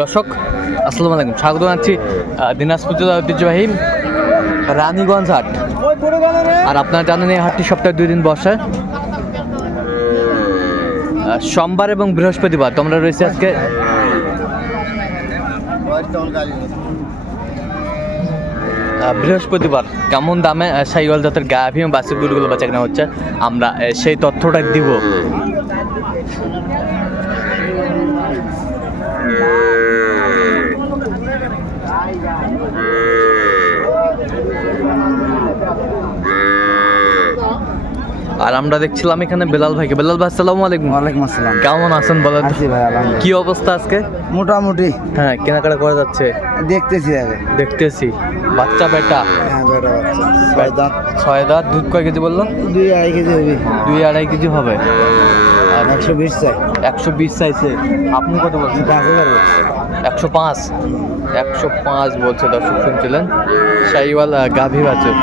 দর্শক, আসসালামু আলাইকুম। স্বাগত জানাচ্ছি দিনাজপুর জেলা ঐতিহ্যবাহী রানীগঞ্জ হাট। আর আপনারা জানেন এই হাটটি সপ্তাহে দুই দিন বসে। সোমবার এবং বৃহস্পতিবার তোমরা রয়েছে আজকে। বৃহস্পতিবার কেমন দামে সাইওয়াল জাতের গাভী বাসের গরুগুলো বেচা কেনা হচ্ছে, আমরা সেই তথ্যটা দিব। verdade. আর আমরা দেখছিলাম এখানে বেলাল ভাইকে। বেলাল ভাই আসসালামু আলাইকুম। ওয়ালাইকুম আসসালাম। কেমন আছেন বলেন? আছি ভাই কি অবস্থা আজকে? মোটামুটি। হ্যাঁ কেনাকাটা করা যাচ্ছে? দেখতেছি আগে। দেখতেছি। বাচ্চা বেটা? হ্যাঁ বেটা বাচ্চা। ছয় দাঁত। ছয় দাঁত দুধ কয় কেজি বলল দুই আড়াই কেজি হবে। দুই আড়াই কেজি হবে। আর একশো বিশ চাই। একশো বিশ চাইছে। আপনি কত বলছেন? পাঁচ হাজার একশো পাঁচ। একশো পাঁচ বলছে দর্শক শুনছিলেন। শাহিওয়াল আহ, গাভী বাছুর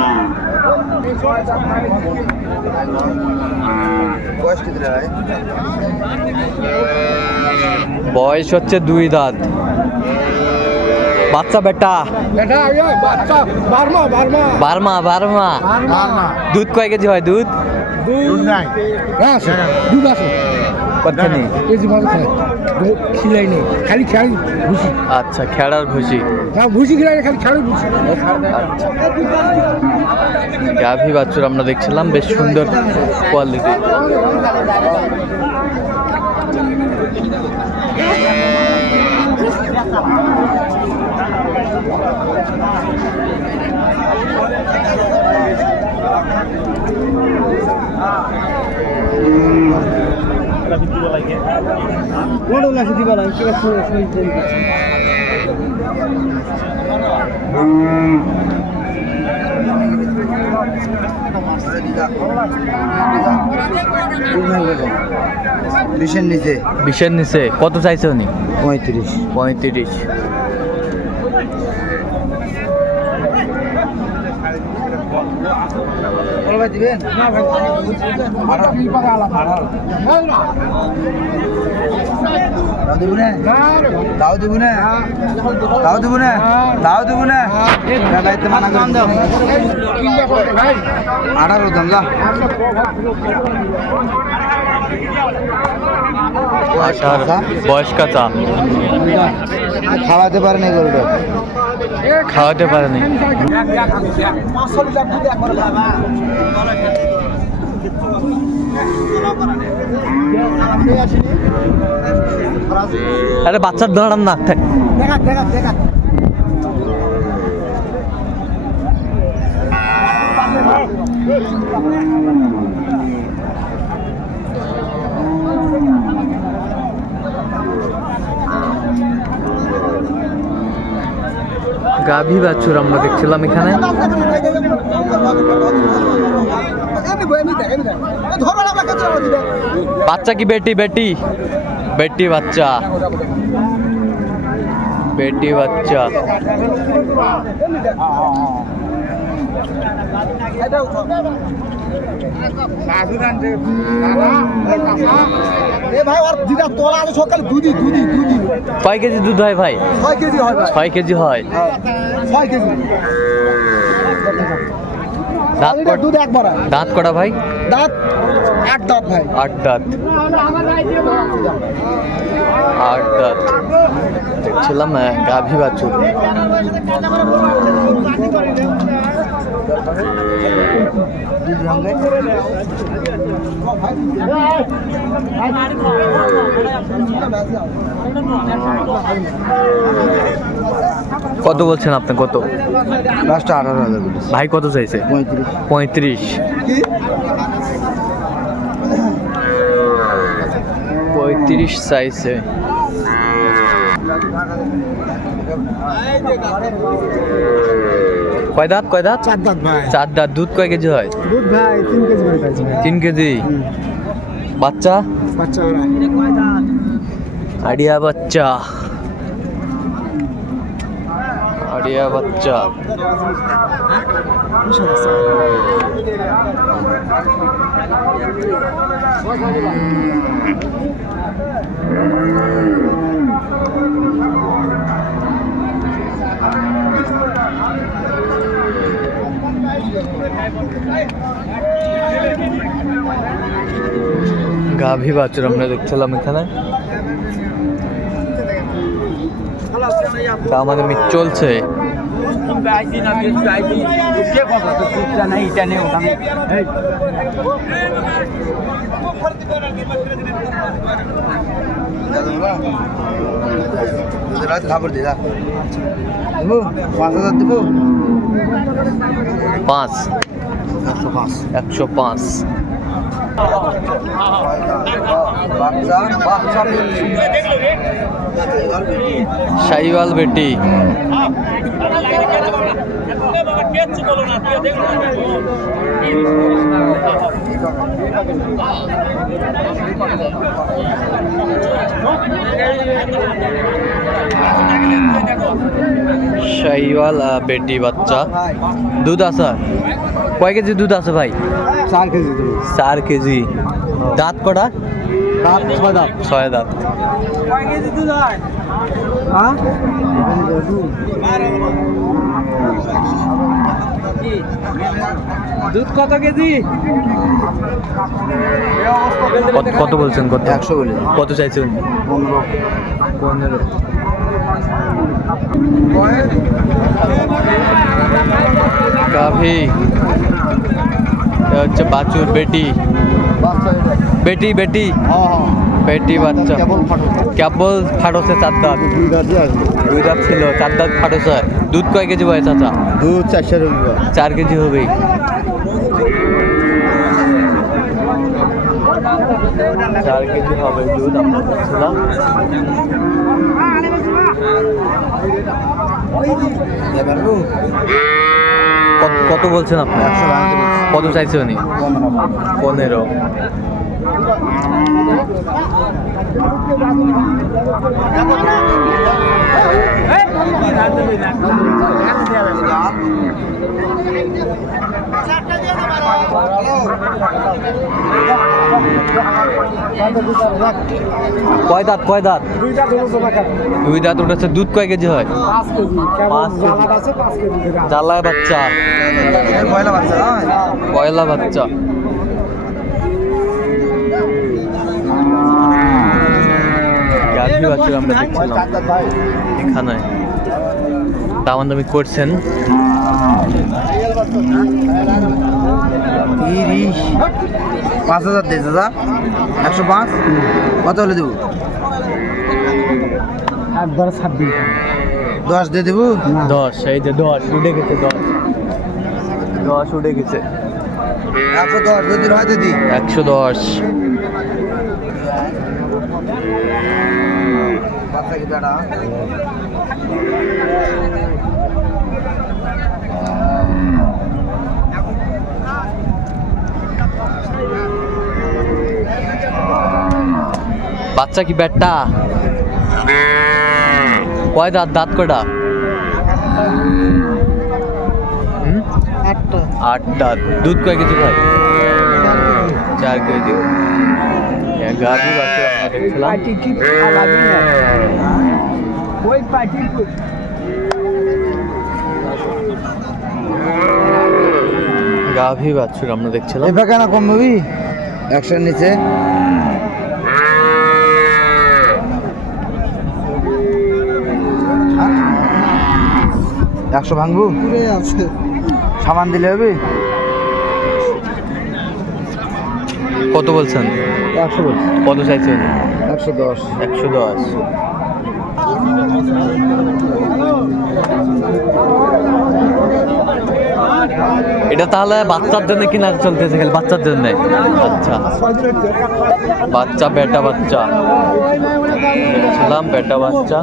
বয়স হচ্ছে দুই দাঁত। বাচ্চা বেটা? Burma Burma. দুধ কয় কেজি হয় দুধ? দুধ হ্যাঁ আছে কতখানি? এই যে খায় খিলাই নেই খালি খেয়াল ভুসি আচ্ছা খেড়ার ভুসি। না ভুসি। খিলাই নেই, খালি খেয়াল ভুসি গাভী বাছুর আমরা দেখছিলাম বেশ সুন্দর কোয়ালিটি বিশের নিচে। বিশের নিচে। কত চাইছে উনি? পঁয়ত্রিশ। পঁয়ত্রিশ। দিবেন দাও দিব না দাও দিব না দাও দিব না দাও দিব না আঠারো দাম যা বয়স কাঁচা খাওয়াতে পারে না গরুটা। খাওয়াতে পারেনি। আরে বাচ্চার দাঁড়ান না থাক। দেখা গাভী বাছুর আমরা দেখছিলাম এখানে। বাচ্চা কি বেটি? বেটি। বেটি বাচ্চা। বেটি বাচ্চা এ ভাই ওর দিদা তোলা আছে সকালে দুধি দুধি দুধি কয় কেজি দুধ হয় ভাই? ছয় কেজি হয় ভাই। ছয় কেজি হয়। ছয় কেজি। দাঁত কট- ভাই? দাঁত আট দাঁত ভাই। আট দাঁত। আট দাঁত। দেখছিলাম গাভী বাছুর। কত বলছেন আপনি কত? লাস্টটা আঠারো হাজার ভাই কত চাইছে? পঁয়ত্রিশ। পঁয়ত্রিশ। পঁয়ত্রিশ চাইছে। কয় দাঁত কয় দাঁত? চার দাঁত ভাই। চার দাঁত। দুধ কয় কেজি হয়? দুধ ভাই তিন কেজি করে পাইছি তিন কেজি? বাচ্চা? বাচ্চা আড়িয়া বাচ্চা। আড়িয়া বাচ্চা। গাভী বাছুর আমরা দেখছিলাম এখানে। তা আমাদের মিট চলছে। খাবার দিলা দেবো পাঁচ। হাজার দেবো একশো পাঁচ একশো পাঁচ শাহিওয়াল বেটি। শাহিওয়াল বেটি বাচ্চা। দুধ আছে? কয় কেজি দুধ আছে ভাই? চার কেজি চার কেজি। দাঁত কটা? রাত ছয় দাম ছয় দাঁত। হ্যাঁ? দুধ কত কেজি? কত কত বলছেন কত? একশো বলে। কত চাইছেন? পনেরো। পনেরো। গাভী হচ্ছে বাছুর বেটি। বেটি বেটি। হ্যাঁ হ্যাঁ। বেটি বাচ্চা। কেবল ফাটছে চার দাঁত। দুই দাঁত ছিল চার দাঁত ফাটছে দুধ কয় কেজি বয় চাচা? দুধ চারশো রবিবার চার কেজি হবেই। চার কেজি হবে দুধ আমরা দেখছিলাম কত- কত বলছেন আপনি? কত চাইছে উনি? পনেরো। কয় দাঁত কয় দাঁত? দুই দাঁত উঠেছে, দুধ কয় কেজি হয়। জ্বালায় বাচ্চা। কয়লা বাচ্চা। গাভী বাচ্চা আমরা এখানে। দামান দামি করছেন। তিরিশ। পাঁচ হাজার দিয়েছে দাদা? একশো পাঁচ? কত হলে দেবো? একবার ছাব্বিশ। দশ দিয়ে দেবো? দশ এই যে দশ উঠে গেছে দশ। দশ উঠে গেছে। একশো দশ যদি হয় দিদি একশো দশ। বাচ্চা কি বেড়া। বাচ্চা কি ব্যাটটা কয় দাঁত? দাঁত কটা হুম? একটা আট দাঁত দুধ কয় কেজি ভাই? চার কেজি। হ্যাঁ, গাভী বাচ্চা গাভী বাছুর আমরা দেখছিলাম। এবার কেন কম ভাবি একশোর নিচে। একশো ভাঙবো? সামান দিলে হবে? কত বলছেন? একশো কত চাইছেন? একশো দশ। একশো দশ। এটা তাহলে বাচ্চার জন্য কিনা চলতেছে খালি, বাচ্চার জন্য? আচ্ছা। বাচ্চা, বেটা বাচ্চা। দেখছিলাম, বেটা বাচ্চা।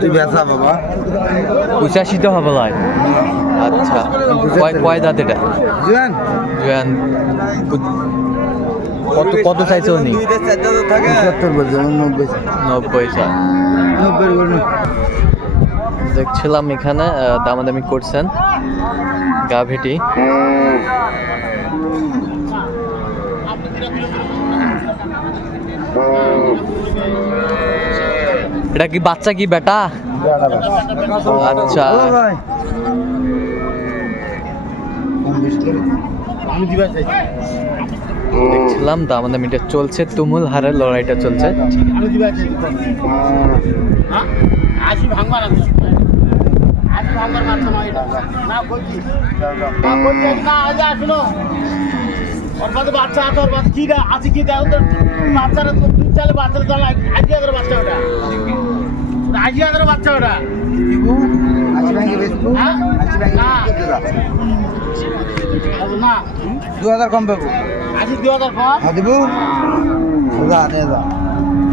তুই বেসা বাবা পঁচাশি হবে আচ্ছা। কয় কয় দাঁত এটা? কত কত চাইছে উনি? নব্বই চাই। দেখছিলাম এখানে দামাদামি করছেন গাভিটি। এটা কি বাচ্চা কি বেটা? আচ্ছা। দেখছিলাম দাম মিটার চলছে তুমুল হারের লড়াইটা চলছে। পাশে বাচ্চা কি আছে বাচ্চারা তো দুধ চালে বাচ্চারা চালে আজকে হাজার বাচ্চা ওটা। ওটা আশি হাজার বাচ্চা ওটা। আশি ভাঙে হ্যাঁ? না। দু হাজার কম পাবো। হ্যাঁ যা নে যা।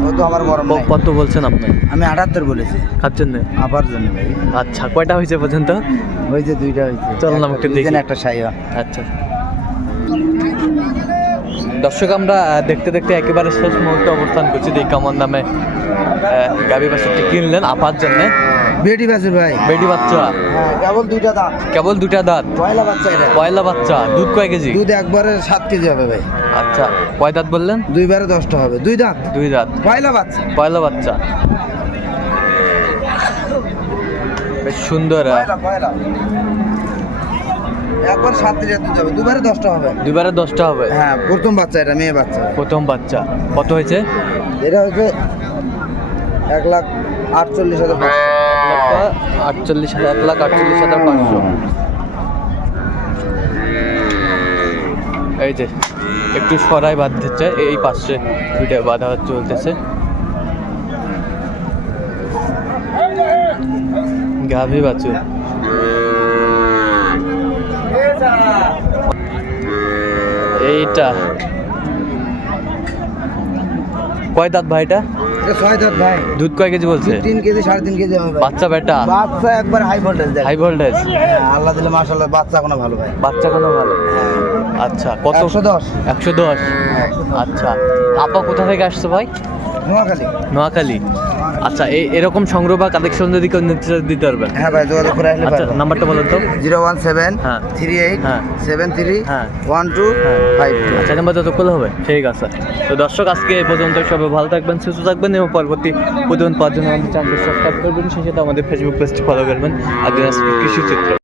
ও তো আমার গরম নাই। কত বলছেন আপনি? আমি আটাত্তর বলেছি। খাচ্ছেন না? আপার জন্য ভাই। আচ্ছা কয়টা হয়েছে পর্যন্ত? হয়েছে দুইটা হয়েছে। চল না, একটু দেখি। দুইজনে একটা সাইয়া আচ্ছা। দর্শক আমরা দেখতে দেখতে একেবারে শেষ মুহূর্তে অবস্থান করছি। এই কামন নামে গাবি বাছুরটি কিনলেন আপার জন্য। বেটি বাছুর ভাই। বেটি বাচ্চা। হ্যাঁ কেবল দুইটা দাম কেবল দুটা দাঁত। পয়লা বাচ্চা এটা। পয়লা বাচ্চা দুধ কয় কেজি? দুধ একবারে সাত কেজি হবে ভাই। আচ্ছা কয় দাঁত বললেন? দুইবারে দশটা হবে। দুই দাঁত? দুই দাঁত। পয়লা বাচ্চা। পয়লা বাচ্চা। বেশ সুন্দর পয়লা একবার সাত লিটার দুধ হবে। দুবারে দশটা হবে। দুইবারে দশটা হবে। হ্যাঁ প্রথম বাচ্চা এটা মেয়ে বাচ্চা। প্রথম বাচ্চা। কত হয়েছে? এটা হচ্ছে এক লাখ আটচল্লিশ হাজার আটচল্লিশ এক লাখ আটচল্লিশ হাজার পাঁচশো। এই যে, একটু সরাই বাঁধতেছে এই পাশে দুইটা বাঁধা চলতেছে। গাভী বাছুর এইটা। কয় দাঁত ভাইটা? ছয় দাঁত ভাই। দুধ কয় কেজি বলছে? তিন কেজি সাড়ে তিন কেজি হবে। বাচ্চা বেটা? বাচ্চা একবার হাই ভোল্টেজ দেয় হাই ভোল্টেজ হ্যাঁ, আল্লাহ দিলে মাশাল্লাহ বাচ্চা কোনো ভালো ভাই। বাচ্চা কোনো ভালো? আচ্ছা কত? একশো দশ। একশো দশ। আচ্ছা আপা কোথা থেকে আসছে ভাই? নোয়াখালী নোয়াখালী আচ্ছা এই এরকম সংগ্রহ বা কালেকশন যদি কেউ দিতে পারবেন হ্যাঁ ভাই যোগাযোগ করে আসলে আচ্ছা নাম্বারটা বলুন তো জিরো ওয়ান সেভেন হ্যাঁ। থ্রি এইট হ্যাঁ। সেভেন থ্রি হ্যাঁ। ওয়ান টু হ্যাঁ। ফাইভ টু আচ্ছা নাম্বার যত করলে হবে ঠিক আছে তো দর্শক আজকে এই পর্যন্ত সবাই ভালো থাকবেন সুস্থ থাকবেন এবং পরবর্তী প্রতিদিন পাওয়ার জন্য আমাদের চ্যানেল সাবস্ক্রাইব করবেন সেই সাথে আমাদের ফেসবুক পেজটি ফলো করবেন আর দিনাজপুর কৃষি চিত্র